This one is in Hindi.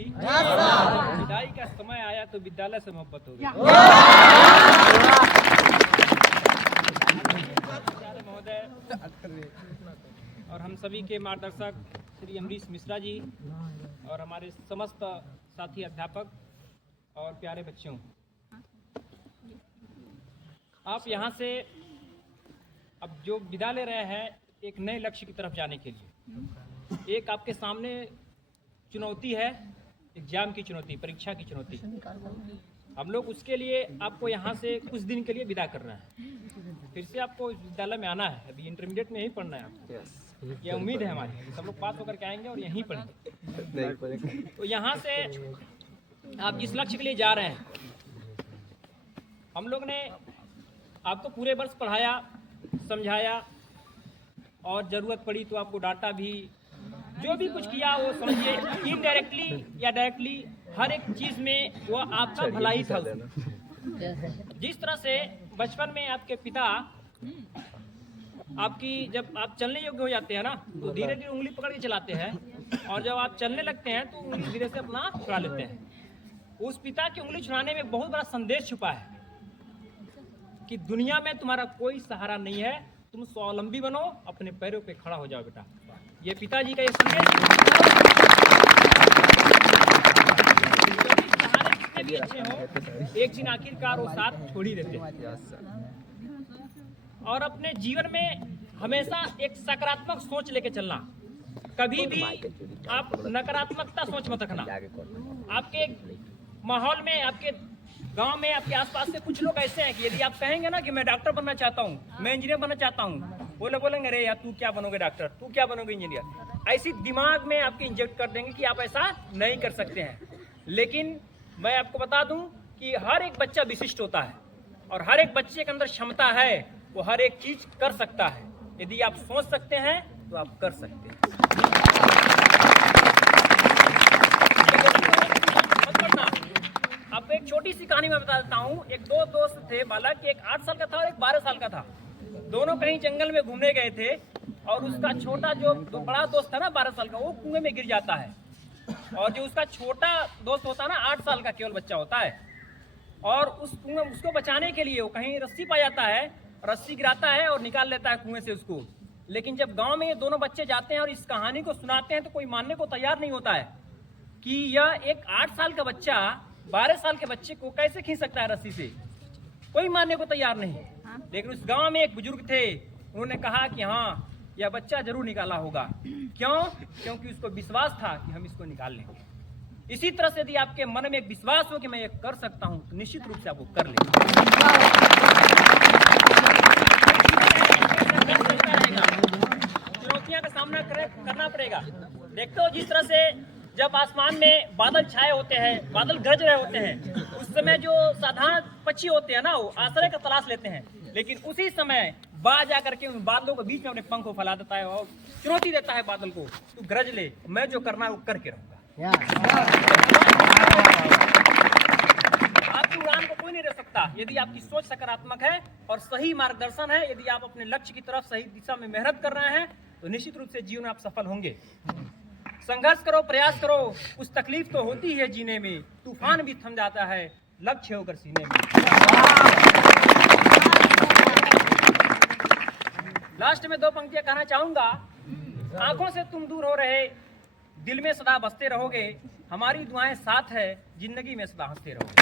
विदाई का समय आया तो विद्यालय से मोहब्बत हो गई। महोदय और हम सभी के मार्गदर्शक श्री अमरीश मिश्रा जी और हमारे समस्त साथी अध्यापक और प्यारे बच्चों, आप यहाँ से अब जो विदा ले रहे हैं एक नए लक्ष्य की तरफ जाने के लिए। एक आपके सामने चुनौती है, एग्जाम की चुनौती, परीक्षा की चुनौती। हम लोग उसके लिए आपको यहाँ से कुछ दिन के लिए विदा कर रहे हैं। फिर से आपको विद्यालय में आना है, अभी इंटरमीडिएट में यहीं पढ़ना है आपको। ये उम्मीद है हमारी, सब लोग पास होकर के आएंगे और यहीं पढ़ेंगे। तो यहाँ से आप जिस लक्ष्य के लिए जा रहे हैं, हम लोग ने आपको पूरे वर्ष पढ़ाया, समझाया और ज़रूरत पड़ी तो आपको डांटा भी। जो भी कुछ किया वो समझिए इनडायरेक्टली या डायरेक्टली हर एक चीज़ में वो आपका भलाई था। जिस तरह से बचपन में आपके पिता आपकी, जब आप चलने योग्य हो जाते हैं ना, तो धीरे धीरे उंगली पकड़ के चलाते हैं, और जब आप चलने लगते हैं तो उंगली धीरे से अपना छुड़ा लेते हैं। उस पिता की उंगली छुड़ाने में बहुत बड़ा संदेश छुपा है कि दुनिया में तुम्हारा कोई सहारा नहीं है, तुम स्वावलंबी बनो, अपने पैरों पे खड़ा हो जाओ बेटा। ये पिताजी का ये संदेश। सहारे कितने भी अच्छे हो, एक दिन आखिरकार वो साथ छोड़ ही देते हैं। और अपने जीवन में हमेशा एक सकारात्मक सोच लेके चलना, कभी भी आप नकारात्मकता सोच मत रखना। आपके माहौल में, आपके गांव में, आपके आसपास से कुछ लोग ऐसे हैं कि यदि आप कहेंगे ना कि मैं डॉक्टर बनना चाहता हूँ, मैं इंजीनियर बनना चाहता हूँ, वो लोग बोलेंगे अरे यार तू क्या बनोगे डॉक्टर, तू क्या बनोगे इंजीनियर। ऐसी दिमाग में आपके इंजेक्ट कर देंगे कि आप ऐसा नहीं कर सकते हैं। लेकिन मैं आपको बता दूं कि हर एक बच्चा विशिष्ट होता है और हर एक बच्चे के अंदर क्षमता है, वो हर एक चीज कर सकता है। यदि आप सोच सकते हैं तो आप कर सकते हैं। अब एक छोटी सी कहानी मैं बता देता हूँ। एक दो दोस्त थे बालक, एक 8 साल का था और एक 12 साल का था। दोनों कहीं जंगल में घूमने गए थे और उसका छोटा जो बड़ा दोस्त था ना 12 साल का, वो कुएं में गिर जाता है। और जो उसका छोटा दोस्त होता है ना 8 साल का केवल बच्चा होता है, और उस कुएं, उसको बचाने के लिए वो कहीं रस्सी पा जाता है, रस्सी गिराता है और निकाल लेता है कुएं से उसको। लेकिन जब गाँव में ये दोनों बच्चे जाते हैं और इस कहानी को सुनाते हैं तो कोई मानने को तैयार नहीं होता है कि यह एक 8 साल का बच्चा 12 साल के बच्चे को कैसे खींच सकता है रस्सी से। कोई मानने को तैयार नहीं। लेकिन उस गांव में एक बुजुर्ग थे, उन्होंने कहा कि हाँ यह बच्चा जरूर निकाला होगा। क्यों? क्योंकि उसको विश्वास था कि हम इसको निकाल लेंगे। इसी तरह से यदि आपके मन में एक विश्वास हो कि मैं ये कर सकता हूं, तो निश्चित रूप से आप वो कर लेंगे। चुनौतियां का सामना करना पड़ेगा। देखते हो जिस तरह से जब आसमान में बादल छाए होते हैं, बादल गरज रहे होते हैं, उस समय जो साधारण पक्षी होते हैं ना, वो आश्रय का तलाश लेते हैं। लेकिन उसी समय बाज आकर के उन बादलों के बीच में अपने पंख को फैला देता है और चुनौती देता है बादल को, तू गरज ले, मैं जो करना है वो करके रहूंगा। आपकी उड़ान को कोई नहीं रोक सकता यदि आपकी सोच सकारात्मक है और सही मार्गदर्शन है। यदि आप अपने लक्ष्य की तरफ सही दिशा में मेहनत कर रहे हैं तो निश्चित रूप से जीवन में आप सफल होंगे। संघर्ष करो, प्रयास करो, कुछ तकलीफ तो होती है जीने में, तूफान भी थम जाता है लक्ष्य होकर सीने में। लास्ट में 2 पंक्तियां कहना चाहूंगा। आंखों से तुम दूर हो रहे, दिल में सदा बसते रहोगे, हमारी दुआएं साथ है, जिंदगी में सदा हंसते रहोगे।